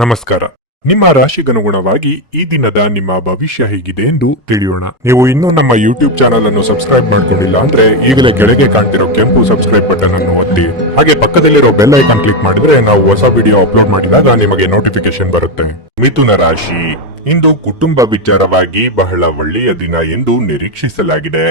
ನಮಸ್ಕಾರ. ನಿಮ್ಮ ರಾಶಿಗನುಗುಣವಾಗಿ ಈ ದಿನದ ನಿಮ್ಮ ಭವಿಷ್ಯ ಹೇಗಿದೆ ಎಂದು ತಿಳಿಯೋಣ. ನೀವು ಇನ್ನೂ ನಮ್ಮ ಯೂಟ್ಯೂಬ್ ಚಾನಲ್ ಅನ್ನು ಸಬ್ಸ್ಕ್ರೈಬ್ ಮಾಡ್ಕೊಂಡಿಲ್ಲ ಅಂದ್ರೆ ಈಗಲೇ ಕೆಳಗೆ ಕಾಣ್ತಿರೋ ಕೆಂಪು ಸಬ್ಸ್ಕ್ರೈಬ್ ಬಟನ್ ಅನ್ನು ಒತ್ತಿ. ಹಾಗೆ ಪಕ್ಕದಲ್ಲಿರೋ ಬೆಲ್ ಐಕಾನ್ ಕ್ಲಿಕ್ ಮಾಡಿದ್ರೆ ನಾವು ಹೊಸ ವಿಡಿಯೋ ಅಪ್ಲೋಡ್ ಮಾಡಿದಾಗ ನಿಮಗೆ ನೋಟಿಫಿಕೇಶನ್ ಬರುತ್ತೆ. ಮಿಥುನ ರಾಶಿ, ಇಂದು ಕುಟುಂಬ ವಿಚಾರವಾಗಿ ಬಹಳ ಒಳ್ಳೆಯ ದಿನ ಎಂದು ನಿರೀಕ್ಷಿಸಲಾಗಿದೆ.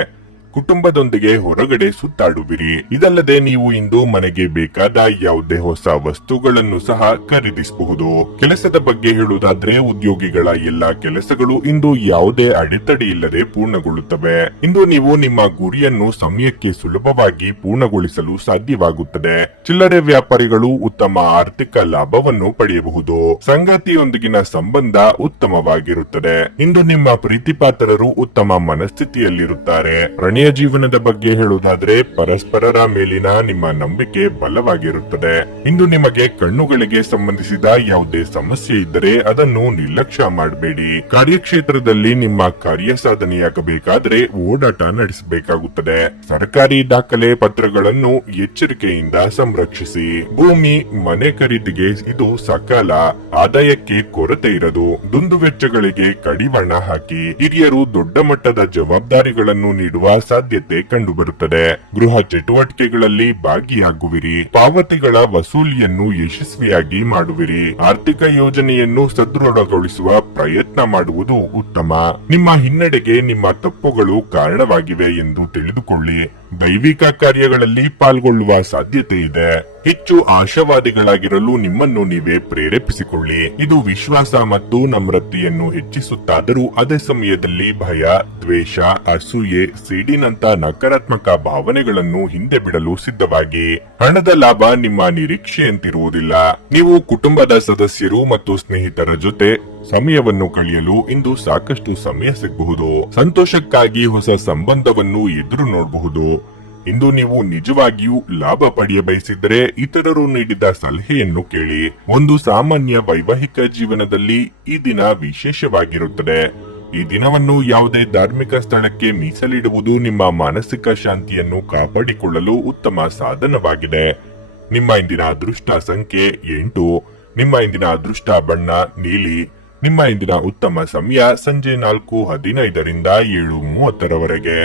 ಕುಟುಂಬದೊಂದಿಗೆ ಹೊರಗಡೆ ಸುತ್ತಾಡುವಿರಿ. ಇದಲ್ಲದೆ ನೀವು ಇಂದು ಮನೆಗೆ ಬೇಕಾದ ಯಾವುದೇ ಹೊಸ ವಸ್ತುಗಳನ್ನು ಸಹ ಖರೀದಿಸಬಹುದು. ಕೆಲಸದ ಬಗ್ಗೆ ಹೇಳುವುದಾದ್ರೆ ಉದ್ಯೋಗಿಗಳ ಎಲ್ಲಾ ಕೆಲಸಗಳು ಇಂದು ಯಾವುದೇ ಅಡೆತಡೆ ಇಲ್ಲದೆ ಪೂರ್ಣಗೊಳ್ಳುತ್ತವೆ. ಇಂದು ನೀವು ನಿಮ್ಮ ಗುರಿಯನ್ನು ಸಮಯಕ್ಕೆ ಸುಲಭವಾಗಿ ಪೂರ್ಣಗೊಳಿಸಲು ಸಾಧ್ಯವಾಗುತ್ತದೆ. ಚಿಲ್ಲರೆ ವ್ಯಾಪಾರಿಗಳು ಉತ್ತಮ ಆರ್ಥಿಕ ಲಾಭವನ್ನು ಪಡೆಯಬಹುದು. ಸಂಗಾತಿಯೊಂದಿಗಿನ ಸಂಬಂಧ ಉತ್ತಮವಾಗಿರುತ್ತದೆ. ಇಂದು ನಿಮ್ಮ ಪ್ರೀತಿಪಾತ್ರರು ಉತ್ತಮ ಮನಸ್ಥಿತಿಯಲ್ಲಿರುತ್ತಾರೆ. ಪ್ರಣಯ ಜೀವನದ ಬಗ್ಗೆ ಹೇಳುವುದಾದ್ರೆ ಪರಸ್ಪರರ ಮೇಲಿನ ನಿಮ್ಮ ನಂಬಿಕೆ ಬಲವಾಗಿರುತ್ತದೆ. ಇಂದು ನಿಮಗೆ ಕಣ್ಣುಗಳಿಗೆ ಸಂಬಂಧಿಸಿದ ಯಾವುದೇ ಸಮಸ್ಯೆ ಇದ್ದರೆ ಅದನ್ನು ನಿರ್ಲಕ್ಷ್ಯ ಮಾಡಬೇಡಿ. ಕಾರ್ಯಕ್ಷೇತ್ರದಲ್ಲಿ ನಿಮ್ಮ ಕಾರ್ಯ ಸಾಧನೆಯಾಗಬೇಕಾದ್ರೆ ಓಡಾಟ ನಡೆಸಬೇಕಾಗುತ್ತದೆ. ಸರ್ಕಾರಿ ದಾಖಲೆ ಪತ್ರಗಳನ್ನು ಎಚ್ಚರಿಕೆಯಿಂದ ಸಂರಕ್ಷಿಸಿ. ಭೂಮಿ ಮನೆ ಖರೀದಿಗೆ ಇದು ಸಕಾಲ. ಆದಾಯಕ್ಕೆ ಕೊರತೆ ಇರದು. ದುಂದುವೆಚ್ಚಗಳಿಗೆ ಕಡಿವಾಣ ಹಾಕಿ. ಹಿರಿಯರು ದೊಡ್ಡ ಮಟ್ಟದ ಜವಾಬ್ದಾರಿಗಳನ್ನು ನೀಡುವ ಸಾಧ್ಯತೆ ಕಂಡುಬರುತ್ತದೆ. ಗೃಹ ಚಟುವಟಿಕೆಗಳಲ್ಲಿ ಭಾಗಿಯಾಗುವಿರಿ. ಪಾವತಿಗಳ ವಸೂಲಿಯನ್ನು ಯಶಸ್ವಿಯಾಗಿ ಮಾಡುವಿರಿ. ಆರ್ಥಿಕ ಯೋಜನೆಯನ್ನು ಸದೃಢಗೊಳಿಸುವ ಪ್ರಯತ್ನ ಮಾಡುವುದು ಉತ್ತಮ. ನಿಮ್ಮ ಹಿನ್ನಡೆಗೆ ನಿಮ್ಮ ತಪ್ಪುಗಳು ಕಾರಣವಾಗಿವೆ ಎಂದು ತಿಳಿದುಕೊಳ್ಳಿ. ದೈವಿಕ ಕಾರ್ಯಗಳಲ್ಲಿ ಪಾಲ್ಗೊಳ್ಳುವ ಸಾಧ್ಯತೆ ಇದೆ. ಹೆಚ್ಚು ಆಶಾವಾದಿಗಳಾಗಿರಲು ನಿಮ್ಮನ್ನು ನೀವೇ ಪ್ರೇರೇಪಿಸಿಕೊಳ್ಳಿ. ಇದು ವಿಶ್ವಾಸ ಮತ್ತು ನಮ್ರತೆಯನ್ನು ಹೆಚ್ಚಿಸುತ್ತಾದರೂ ಅದೇ ಸಮಯದಲ್ಲಿ ಭಯ, ದ್ವೇಷ, ಅಸೂಯೆ, ಸಿಡಿನಂತ ನಕಾರಾತ್ಮಕ ಭಾವನೆಗಳನ್ನು ಹಿಂದೆ ಬಿಡಲು ಸಿದ್ಧವಾಗಿ. ಹಣದ ಲಾಭ ನಿಮ್ಮ ನಿರೀಕ್ಷೆಯಂತಿರುವುದಿಲ್ಲ. ನೀವು ಕುಟುಂಬದ ಸದಸ್ಯರು ಮತ್ತು ಸ್ನೇಹಿತರ ಜೊತೆ ಸಮಯವನ್ನು ಕಳೆಯಲು ಇಂದು ಸಾಕಷ್ಟು ಸಮಯ ಸಿಗಬಹುದು. ಸಂತೋಷಕ್ಕಾಗಿ ಹೊಸ ಸಂಬಂಧವನ್ನು ಎದುರು ನೋಡಬಹುದು. ಇಂದು ನೀವು ನಿಜವಾಗಿಯೂ ಲಾಭ ಪಡೆಯ ಬಯಸಿದರೆ ಇತರರು ನೀಡಿದ ಸಲಹೆಯನ್ನು ಕೇಳಿ. ಒಂದು ಸಾಮಾನ್ಯ ವೈವಾಹಿಕ ಜೀವನದಲ್ಲಿ ಈ ದಿನ ವಿಶೇಷವಾಗಿರುತ್ತದೆ. ಈ ದಿನವನ್ನು ಯಾವುದೇ ಧಾರ್ಮಿಕ ಸ್ಥಳಕ್ಕೆ ಮೀಸಲಿಡುವುದು ನಿಮ್ಮ ಮಾನಸಿಕ ಶಾಂತಿಯನ್ನು ಕಾಪಾಡಿಕೊಳ್ಳಲು ಉತ್ತಮ ಸಾಧನವಾಗಿದೆ. ನಿಮ್ಮ ಇಂದಿನ ಅದೃಷ್ಟ ಸಂಖ್ಯೆ 8. ನಿಮ್ಮ ಇಂದಿನ ಅದೃಷ್ಟ ಬಣ್ಣ ನೀಲಿ. ನಿಮ್ಮ ಇಂದಿನ ಉತ್ತಮ ಸಮಯ ಸಂಜೆ 4:15 ರಿಂದ 7:30 ರವರೆಗೆ.